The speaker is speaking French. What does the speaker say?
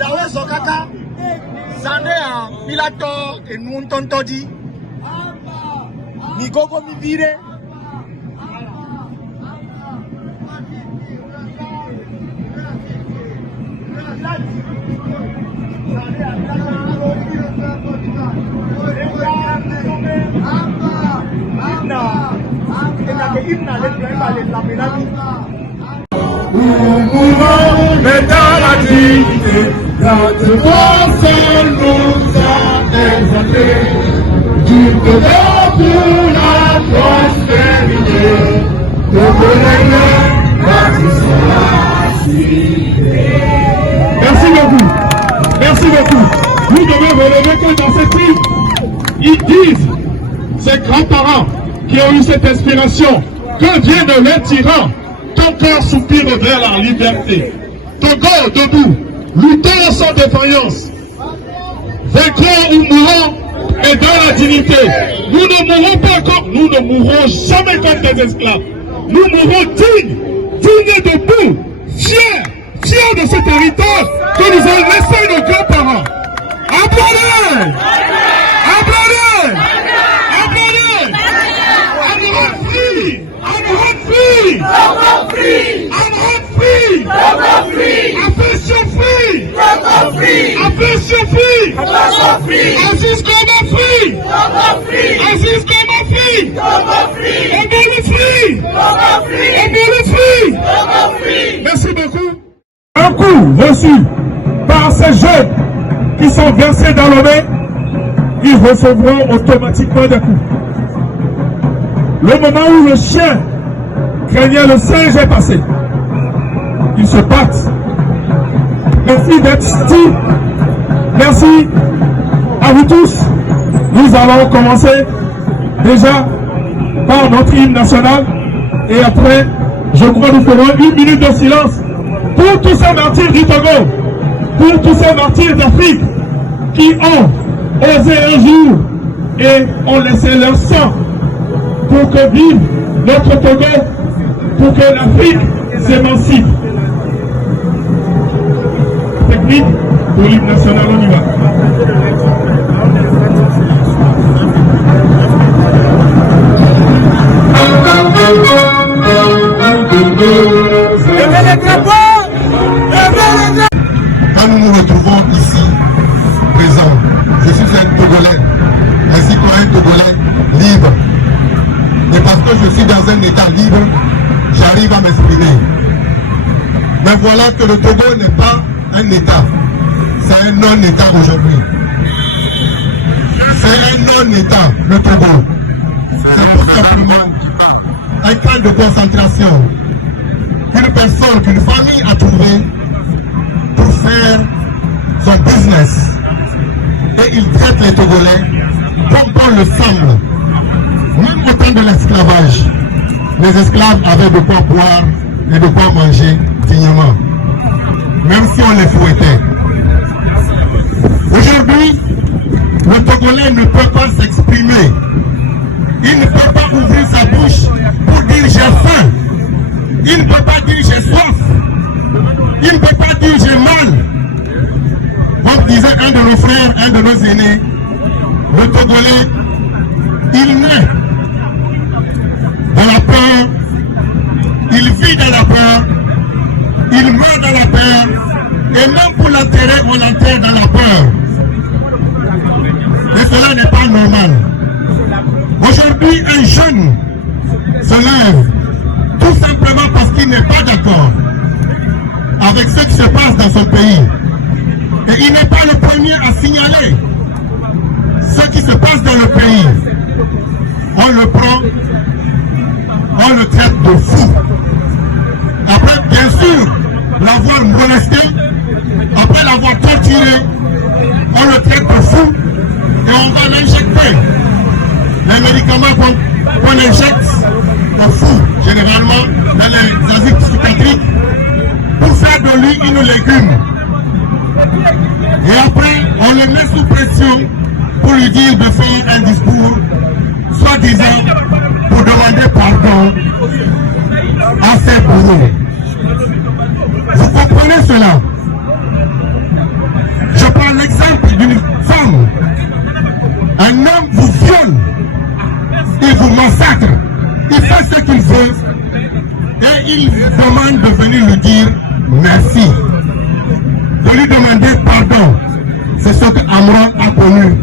Yahweh Sokaka, Sandea, Pilato, et nous Tontodi, Nigogo Mibire. Mais dans la dignité, notre seul nous a exaltés. Du devoir pour la prospérité, de bonheur, la cité. Merci beaucoup. Merci beaucoup. Vous devez relever que dans cette île, ils disent, ces grands-parents qui ont eu cette inspiration, que Dieu ne les tyran. Ton cœur soupire vers la liberté. Togo, debout, luttons sans défaillance. Vaincrons ou mourons, et dans la dignité. Nous ne mourrons pas comme, nous ne mourrons jamais comme des esclaves. Nous mourrons dignes et debout, fiers de ce territoire que nous avons laissé nos grands-parents. Applaudez! Applaudez! Applaudez! I'm free! I'm free! I'm free! I'm free! I'm free! Affection free! I'm free! Affection free! I'm free! Aziz Koma free! I'm free! Aziz Koma free! I'm free! Ebele free! I'm free! Ebele free! I'm free! Merci beaucoup. Un coup reçu par ces jeunes qui sont versés dans l'eau, ils recevront automatiquement des coups. Le moment où le chien craignait le singe est passé. Ils se battent. Merci d'être ici. Merci à vous tous. Nous allons commencer déjà par notre hymne national. Et après, je crois que nous ferons 1 minute de silence pour tous ces martyrs du Togo, pour tous ces martyrs d'Afrique qui ont osé un jour et ont laissé leur sang pour que vive notre Togo, pour que l'Afrique s'émancipe. Technique pour l'hymne national, on y va. Quand nous nous retrouvons ici, présents, je suis un Togolais, un citoyen Togolais libre. Et parce que je suis dans un état libre, j'arrive à m'exprimer. Mais voilà que le Togo n'est pas un état, c'est un non-état aujourd'hui. C'est un non-état, le Togo. C'est tout simplement un camp de concentration qu'une personne, qu'une famille a trouvé pour faire son business. Et il traite les Togolais comme on le semble. Même au temps de l'esclavage, les esclaves avaient de quoi boire et de quoi manger dignement, même si on les fouettait. Aujourd'hui, le Togolais ne peut pas s'exprimer. Il ne peut pas ouvrir sa bouche pour dire j'ai faim. Il ne peut pas dire j'ai soif. Il ne peut pas dire j'ai mal. Comme disait un de nos frères, un de nos aînés, le Togolais, il naît dans la peur, il vit dans la peur, il meurt dans la peur, et même pour l'enterrer, on l'enterre dans la peur. on le traite de fou. Après, bien sûr, l'avoir molesté, après l'avoir torturé, on le traite de fou et on va l'injecter. Les médicaments qu'on injecte au fou, généralement dans les asiles psychiatriques, pour faire de lui une légume. Et après, on le met sous pression pour lui dire de faire un discours, soi-disant, pour demander pardon à ses bourreaux. Vous comprenez cela? Je prends l'exemple d'une femme. Un homme vous viole, il vous massacre, il fait ce qu'il veut et il demande de venir lui dire merci, de lui demander pardon. C'est ce que Amran a connu